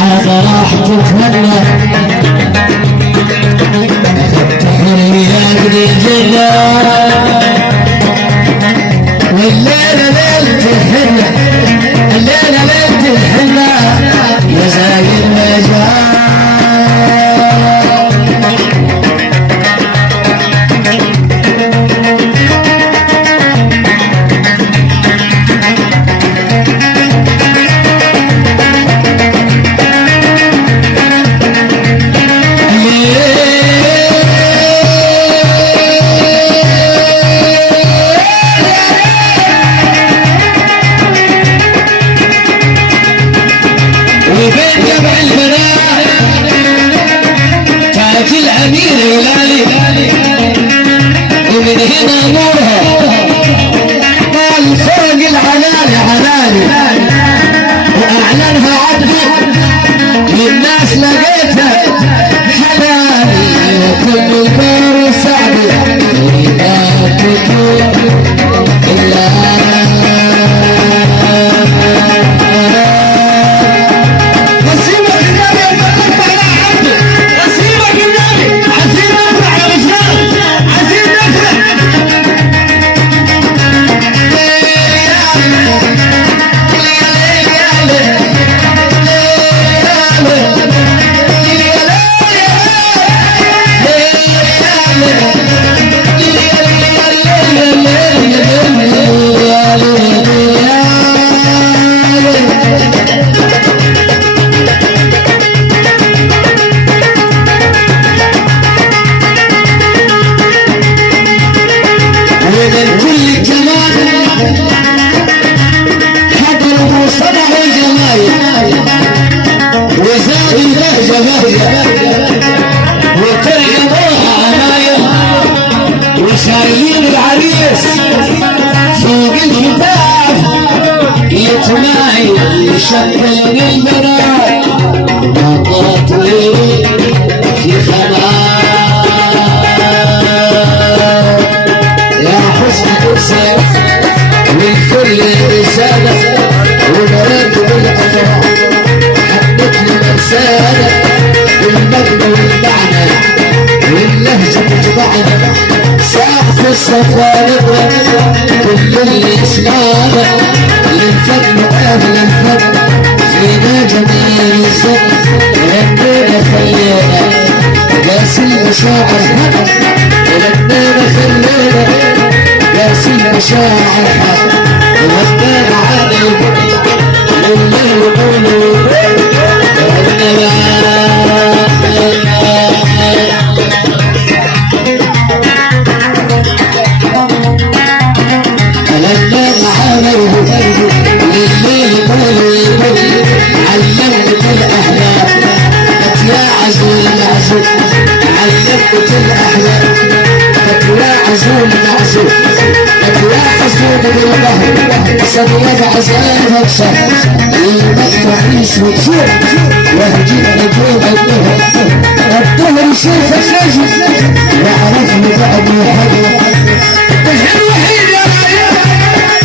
عاد راح تتهنى تحريات الجنة والليلة ليلة الحنة الليلة ليلة الحنة يا زايد المجال ومن هنا نورها قال فرق العلالي علالي واعلنها عبدي للناس لقيتها حلالي وكل البار سعدي لا تكون الا وشايلين العريس فوق الكتاف يتمايل يشكل البنات نقط في خناق يا حسن تكسر والكل رسالة وبرد بالأفراح حبتني مرسالة والمجد والمعنى واللهجة تجمعنا سقف الصفارق كل اللي اسمعنا للفن اهل الفن فينا جميل الزق ربنا خلينا قاس المشاعر حق ربنا خلينا قاس المشاعر حق ربنا علي واللي يقولوا علمت الأحلام تتلاعز والمعزوف علمت الأحلام تتلاعز والمعزوف تتلاعز بالبهر صديق عزائها بشر المقطع عيش وتشوف وهجيب نجوم الظهر يشوف النجم وعرفني بعد الحب الحين وحيد يا رايح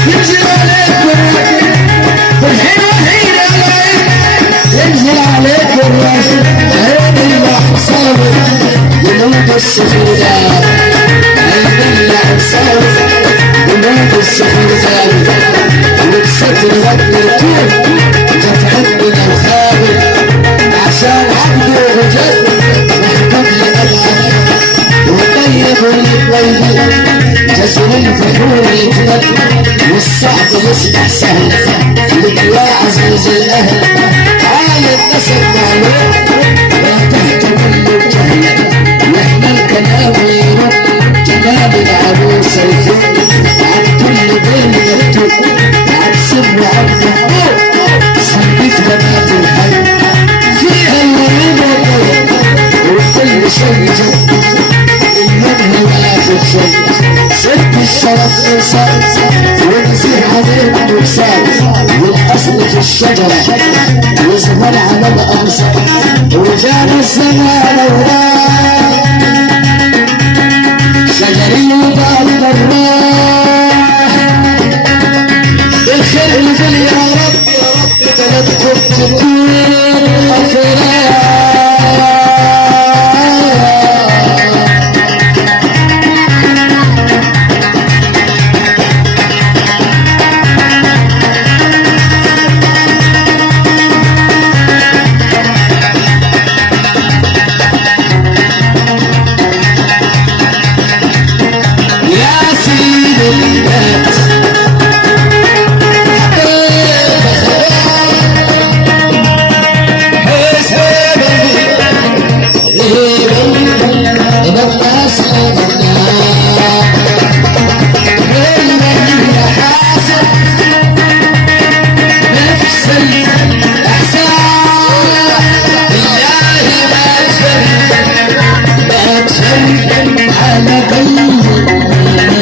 ينزل عليكم الحين وحيد يا رايح ينزل عليكم الراشد عين الله صابر قلوب السفيدات عين الله صابر قلوب السفيدات والستر والنتوب جت عندنا الخابر عشان عبده وجد محبوب لأبعد وطيب للطيبين جزر الفحول يتبدل والصعب يصبح سهل لك يا عزيز الاهل عالي النسب معلوم لا تحت كل الجهل واحنا الكلام يروح جمال العروس يفوق عن كل بين مكتوب عن سر عن مهبوط صديق بنات الحي فيها الوريد والطيب وكل شيء جد المنهي واخر شيء ست الشرف انسان ونزيح عليك مرسال والاصل في الشجره يظهر على الامصار وجاب الزمان اوراق شجري وبعد الراح الخير يقول يا رب يا رب بلدكم تكون على قلبي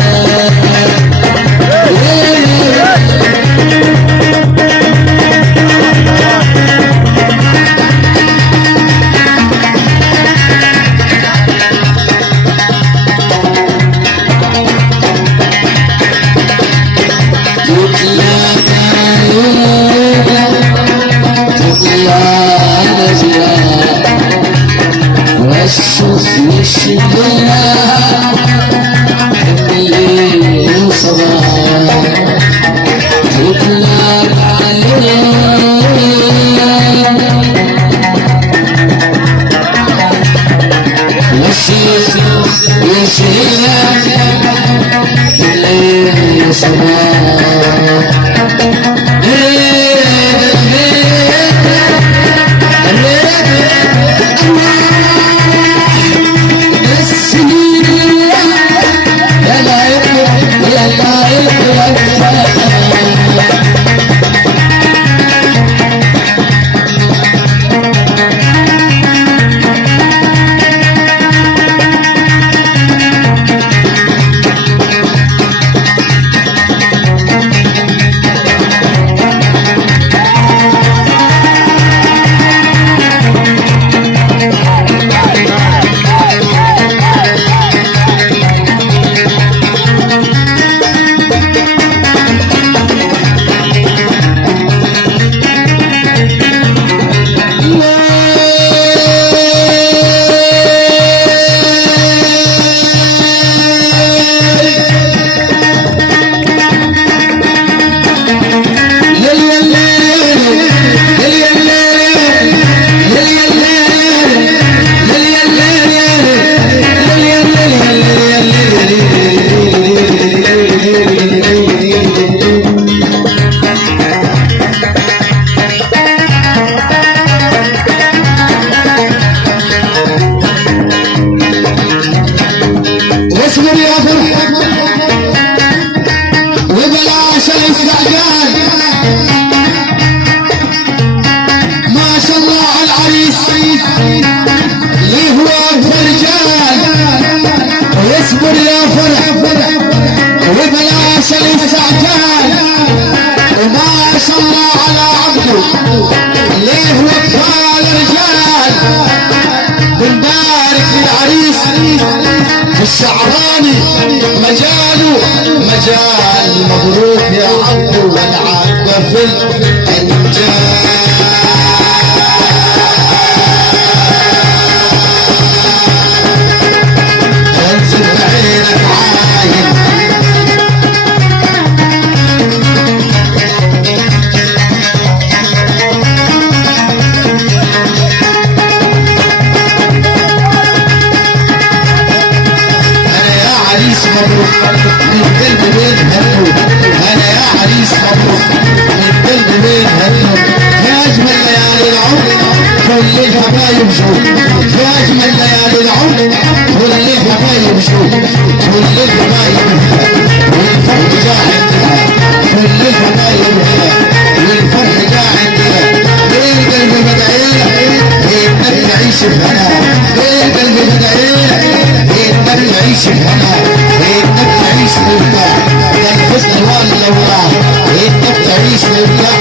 الشعراني مجال مبروك يا عبدو والعقبة في الانجاز انزل عينك عاين من قلب بيت هنوب انا يا عريس مبروك من قلب بيت هنوب في اجمل ليالي العمر كل الحبايب شوف في اجمل ليالي العمر كل الحبايب شوف كل الحبايب هنا والفرح جاء عندنا كل الحبايب هنا والفرح جاء عندنا ليه قلبي بدعيلك انك تعيش في هنا ليه قلبي بدعيلك انك تعيش في هنا انك تعيش مرتاح ده الحزن ولا وراح انك تعيش مرتاح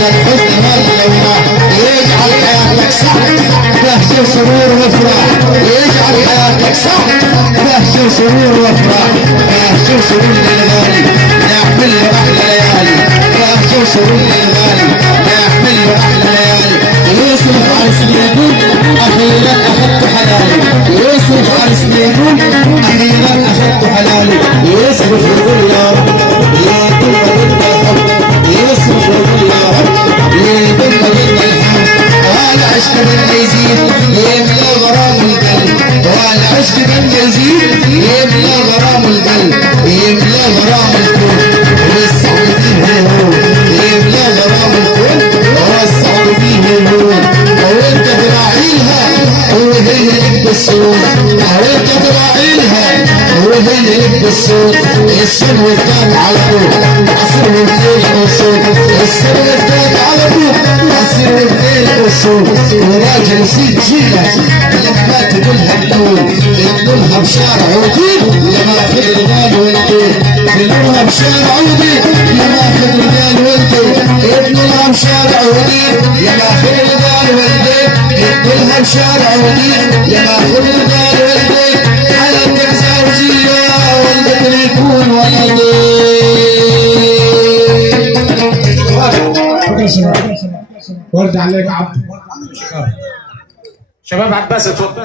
ده الحزن ولا وراح يجعل حياتك سعد بهجة وسرور وافراح يجعل حياتك سعد بهجة وسرور وافراح بهجة وسرور للغالي نعمل له احلى ليالي بهجة وسرور للغالي نعمل له احلى ليالي يوسف عرس ليكون اخيرا اخذت حلالي يوسف عرس ليكون اخيرا اخذت حلالي يصرف يقول يا رب ليكون بدنا الحب يصرف يقول يا رب ليكون بدنا الحب والعشق بدنا يزيد يملى غرام القلب والعشق بدنا يزيد يملى غرام القلب يملى غرام الكون والسعود فيه هو يملى غرام الكون والسعود فيه هو وانت تراعيلها وهي لك بالصوت وانت تراعيلها وهي لك بالصوت السر والثاني على ابوك عصر والخيل والصوت السر والثاني على ابوك عصر والخيل والصوت وراجل يصير جيلك لما تقولها بنور تقولها بشارع ودين يا ماخذ رجال ولدي خلوها بشارع ودين يا ماخذ رجال ولدي ابنها بشارع ودين يا ماخذ رجال ولدي ابنها بشارع ودين يا ماخذ رجال ولدي حياتك زوجية ولدك يكون ولدي. ورد عليك عبد شباب عباس اتفضل.